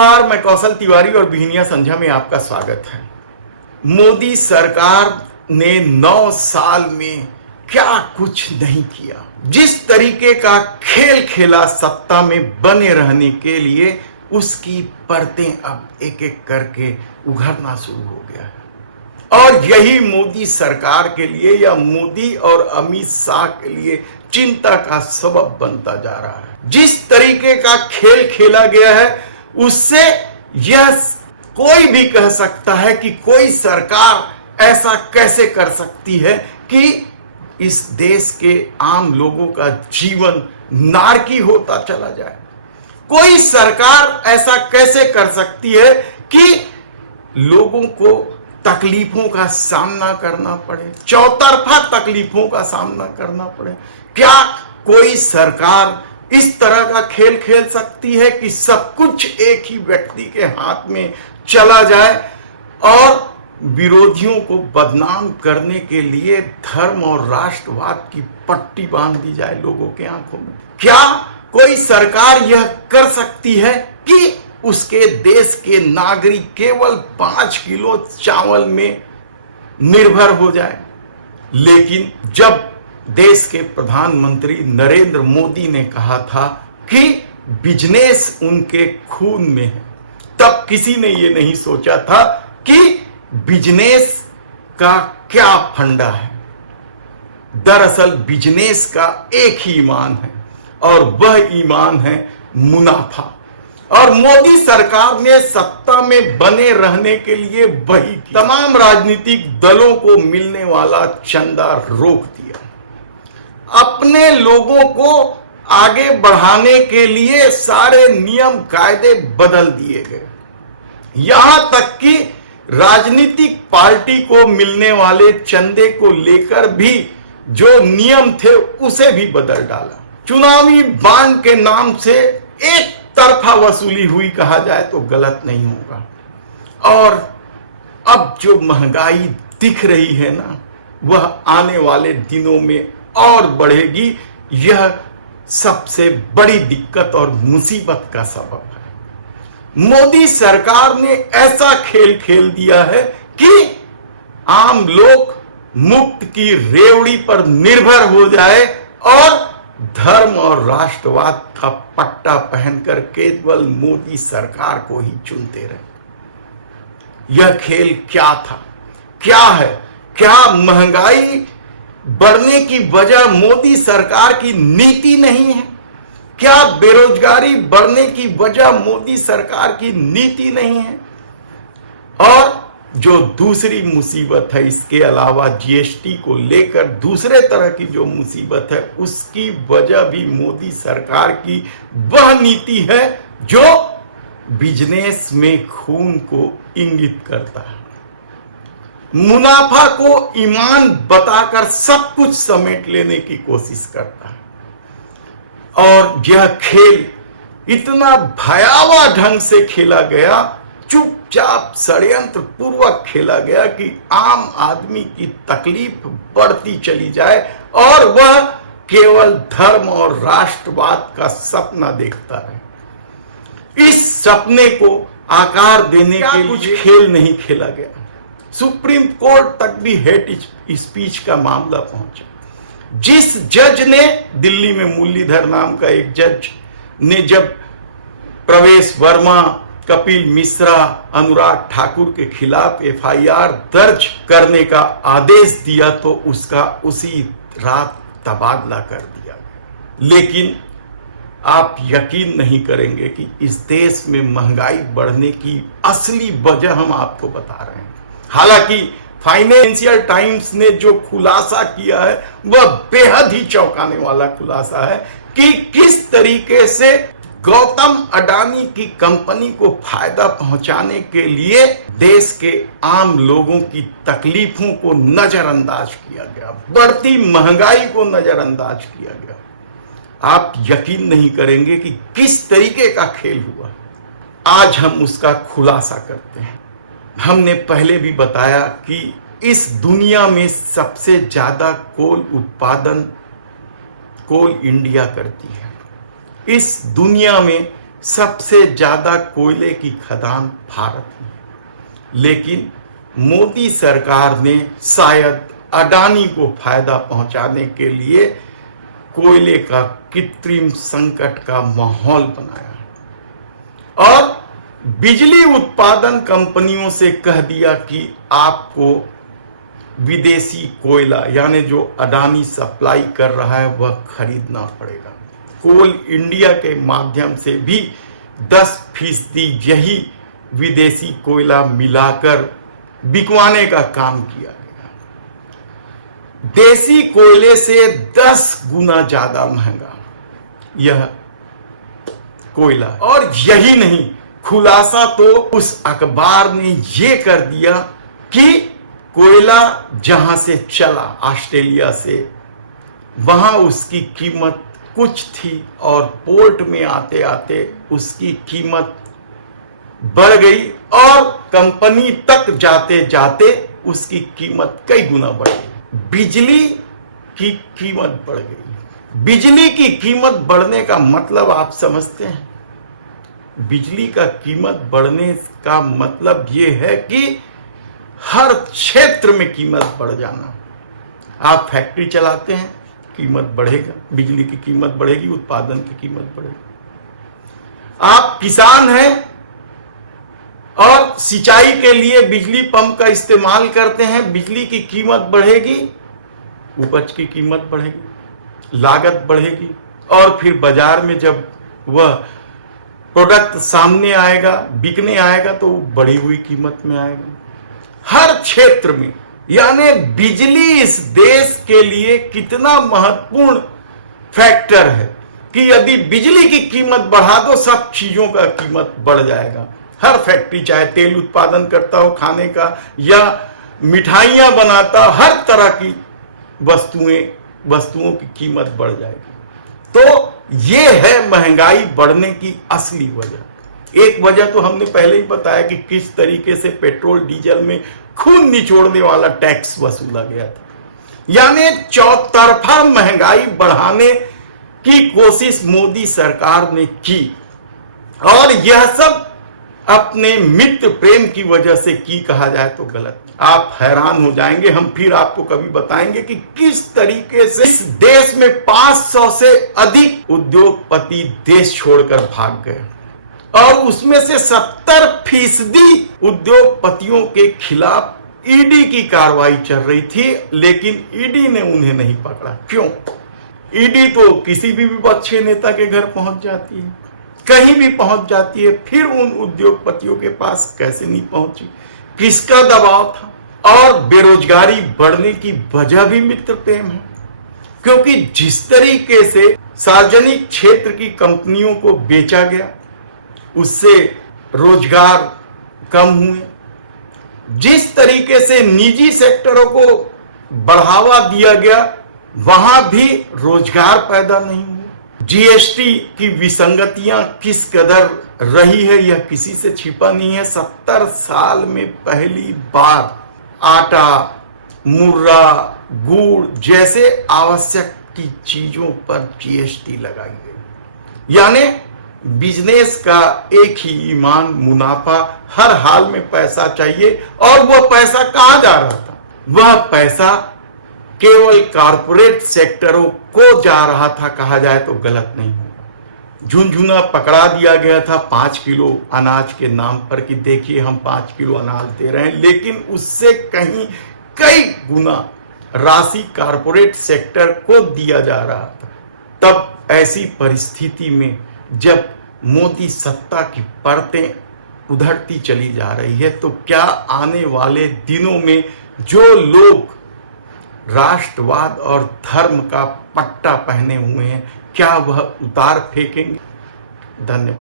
प्रभार, मैं कौशल तिवारी और बिहनिया संझा में आपका स्वागत है। मोदी सरकार ने 9 साल में क्या कुछ नहीं किया। जिस तरीके का खेल खेला सत्ता में बने रहने के लिए, उसकी परतें अब एक एक करके उघरना शुरू हो गया है। और यही मोदी सरकार के लिए या मोदी और अमित शाह के लिए चिंता का सबब बनता जा रहा है। जिस तरीके का खेल खेला गया है, उससे यह कोई भी कह सकता है कि कोई सरकार ऐसा कैसे कर सकती है कि इस देश के आम लोगों का जीवन नारकी होता चला जाए। कोई सरकार ऐसा कैसे कर सकती है कि लोगों को तकलीफों का सामना करना पड़े, चौतरफा तकलीफों का सामना करना पड़े। क्या कोई सरकार इस तरह का खेल खेल सकती है कि सब कुछ एक ही व्यक्ति के हाथ में चला जाए और विरोधियों को बदनाम करने के लिए धर्म और राष्ट्रवाद की पट्टी बांध दी जाए लोगों के आंखों में? क्या कोई सरकार यह कर सकती है कि उसके देश के नागरिक केवल 5 किलो चावल में निर्भर हो जाए? लेकिन जब देश के प्रधानमंत्री नरेंद्र मोदी ने कहा था कि बिजनेस उनके खून में है, तब किसी ने यह नहीं सोचा था कि बिजनेस का क्या फंडा है। दरअसल बिजनेस का एक ही ईमान है और वह ईमान है मुनाफा। और मोदी सरकार ने सत्ता में बने रहने के लिए वही तमाम राजनीतिक दलों को मिलने वाला चंदा रोक दिया। अपने लोगों को आगे बढ़ाने के लिए सारे नियम कायदे बदल दिए गए। यहां तक कि राजनीतिक पार्टी को मिलने वाले चंदे को लेकर भी जो नियम थे उसे भी बदल डाला। चुनावी बांड के नाम से एक तरफा वसूली हुई कहा जाए तो गलत नहीं होगा। और अब जो महंगाई दिख रही है ना, वह आने वाले दिनों में और बढ़ेगी। यह सबसे बड़ी दिक्कत और मुसीबत का सबब है। मोदी सरकार ने ऐसा खेल खेल दिया है कि आम लोग मुफ्त की रेवड़ी पर निर्भर हो जाए और धर्म और राष्ट्रवाद का पट्टा पहनकर केवल मोदी सरकार को ही चुनते रहे। यह खेल क्या था, क्या है? क्या महंगाई बढ़ने की वजह मोदी सरकार की नीति नहीं है? क्या बेरोजगारी बढ़ने की वजह मोदी सरकार की नीति नहीं है? और जो दूसरी मुसीबत है, इसके अलावा जीएसटी को लेकर दूसरे तरह की जो मुसीबत है, उसकी वजह भी मोदी सरकार की वह नीति है जो बिजनेस में खून को इंगित करता है, मुनाफा को ईमान बताकर सब कुछ समेट लेने की कोशिश करता है। और यह खेल इतना भयावह ढंग से खेला गया, चुपचाप षड्यंत्र पूर्वक खेला गया कि आम आदमी की तकलीफ बढ़ती चली जाए और वह केवल धर्म और राष्ट्रवाद का सपना देखता रहे। इस सपने को आकार देने के लिए खेल नहीं खेला गया। सुप्रीम कोर्ट तक भी हेट स्पीच का मामला पहुंचा। जिस जज ने, दिल्ली में मुरलीधर नाम का एक जज ने, जब प्रवेश वर्मा, कपिल मिश्रा, अनुराग ठाकुर के खिलाफ एफआईआर दर्ज करने का आदेश दिया तो उसका उसी रात तबादला कर दिया गया। लेकिन आप यकीन नहीं करेंगे कि इस देश में महंगाई बढ़ने की असली वजह हम आपको बता रहे हैं। हालांकि फाइनेंशियल टाइम्स ने जो खुलासा किया है वह बेहद ही चौंकाने वाला खुलासा है कि किस तरीके से गौतम अडानी की कंपनी को फायदा पहुंचाने के लिए देश के आम लोगों की तकलीफों को नजरअंदाज किया गया, बढ़ती महंगाई को नजरअंदाज किया गया। आप यकीन नहीं करेंगे कि किस तरीके का खेल हुआ। आज हम उसका खुलासा करते हैं। हमने पहले भी बताया कि इस दुनिया में सबसे ज्यादा कोल उत्पादन कोल इंडिया करती है। इस दुनिया में सबसे ज्यादा कोयले की खदान भारत में, लेकिन मोदी सरकार ने शायद अडानी को फायदा पहुंचाने के लिए कोयले का कृत्रिम संकट का माहौल बनाया और बिजली उत्पादन कंपनियों से कह दिया कि आपको विदेशी कोयला यानी जो अडानी सप्लाई कर रहा है वह खरीदना पड़ेगा। कोल इंडिया के माध्यम से भी 10% यही विदेशी कोयला मिलाकर बिकवाने का काम किया गया। देसी कोयले से 10 गुना ज्यादा महंगा यह कोयला। और यही नहीं, खुलासा तो उस अखबार ने यह कर दिया कि कोयला जहां से चला ऑस्ट्रेलिया से, वहां उसकी कीमत कुछ थी और पोर्ट में आते आते उसकी कीमत बढ़ गई और कंपनी तक जाते जाते उसकी कीमत कई गुना बढ़ गई। बिजली की कीमत बढ़ गई। बिजली की कीमत बढ़ने का मतलब आप समझते हैं? बिजली का कीमत बढ़ने का मतलब यह है कि हर क्षेत्र में कीमत बढ़ जाना। आप फैक्ट्री चलाते हैं, कीमत बढ़ेगा, बिजली की कीमत बढ़ेगी, उत्पादन की कीमत बढ़ेगी। आप किसान हैं और सिंचाई के लिए बिजली पंप का इस्तेमाल करते हैं, बिजली की कीमत बढ़ेगी, उपज की कीमत बढ़ेगी, लागत बढ़ेगी और फिर बाजार में जब वह प्रोडक्ट सामने आएगा, बिकने आएगा तो बढ़ी हुई कीमत में आएगा। हर क्षेत्र में, यानी बिजली इस देश के लिए कितना महत्वपूर्ण फैक्टर है कि यदि बिजली की कीमत बढ़ा दो सब चीजों का कीमत बढ़ जाएगा। हर फैक्ट्री, चाहे तेल उत्पादन करता हो खाने का या मिठाइयां बनाता, हर तरह की वस्तुओं की कीमत बढ़ जाएगी। तो ये है महंगाई बढ़ने की असली वजह। एक वजह तो हमने पहले ही बताया कि किस तरीके से पेट्रोल डीजल में खून निचोड़ने वाला टैक्स वसूला गया था, यानी चौतरफा महंगाई बढ़ाने की कोशिश मोदी सरकार ने की और यह सब अपने मित्र प्रेम की वजह से की, कहा जाए तो गलत। आप हैरान हो जाएंगे, हम फिर आपको कभी बताएंगे कि किस तरीके से इस देश में 500 से अधिक उद्योगपति देश छोड़कर भाग गए और उसमें से 70% उद्योगपतियों के खिलाफ ईडी की कार्रवाई चल रही थी, लेकिन ईडी ने उन्हें नहीं पकड़ा। क्यों? ईडी तो किसी भी विपक्षी नेता के घर पहुंच जाती है, कहीं भी पहुंच जाती है, फिर उन उद्योगपतियों के पास कैसे नहीं पहुंची? किसका दबाव था? और बेरोजगारी बढ़ने की वजह भी मित्र प्रेम है, क्योंकि जिस तरीके से सार्वजनिक क्षेत्र की कंपनियों को बेचा गया उससे रोजगार कम हुए, जिस तरीके से निजी सेक्टरों को बढ़ावा दिया गया वहां भी रोजगार पैदा नहीं हुआ। जीएसटी की विसंगतियां किस कदर रही है यह किसी से छिपा नहीं है। 70 साल में पहली बार आटा, मुर्रा, गुड़ जैसे आवश्यक की चीजों पर जीएसटी लगाई गई, यानी बिजनेस का एक ही ईमान, मुनाफा, हर हाल में पैसा चाहिए। और वह पैसा कहां जा रहा था? वह पैसा केवल कारपोरेट सेक्टरों को जा रहा था, कहा जाए तो गलत नहीं होगा। झुनझुना पकड़ा दिया गया था 5 किलो अनाज के नाम पर कि देखिए हम 5 किलो अनाज दे रहे हैं, लेकिन उससे कहीं कई गुना राशि कारपोरेट सेक्टर को दिया जा रहा था। तब ऐसी परिस्थिति में जब मोदी सत्ता की परतें उधरती चली जा रही है, तो क्या आने वाले दिनों में जो लोग राष्ट्रवाद और धर्म का पट्टा पहने हुए हैं, क्या वह उतार फेंकेंगे? धन्यवाद।